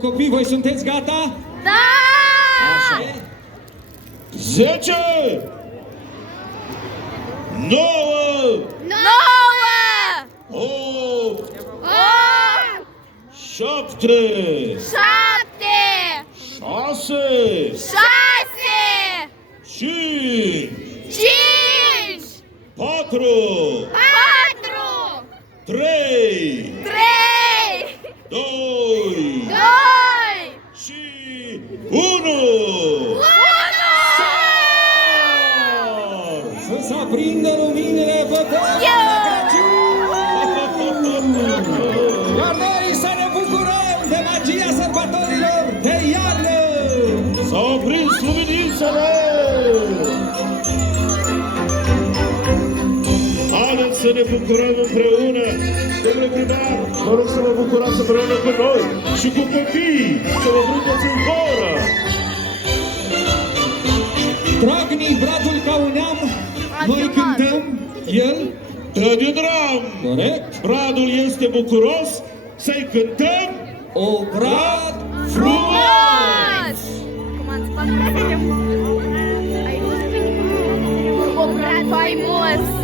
Copii, voi sunteți gata? Da! Așa e. 10 9 9 8 8 7 7 6 6 5 5 4 4 3 3 2 2 și 1. Să se aprindă luminile bătălii de Crăciun! Iar noi să ne bucurăm de magia sărbătorilor de iarnă! S-au prins luminițele! Haideți să ne bucurăm împreună! Domnule primar, vă rog să vă bucurați împreună cu noi și cu copiii, să vă brândeți în horă! Dragni, bradul ca un neam, noi cântăm, el, Dă din ram! corect, Bradul este bucuros, să-i cântăm o brad frumos! Cum ați spus? Ai văzut? O brad faimos!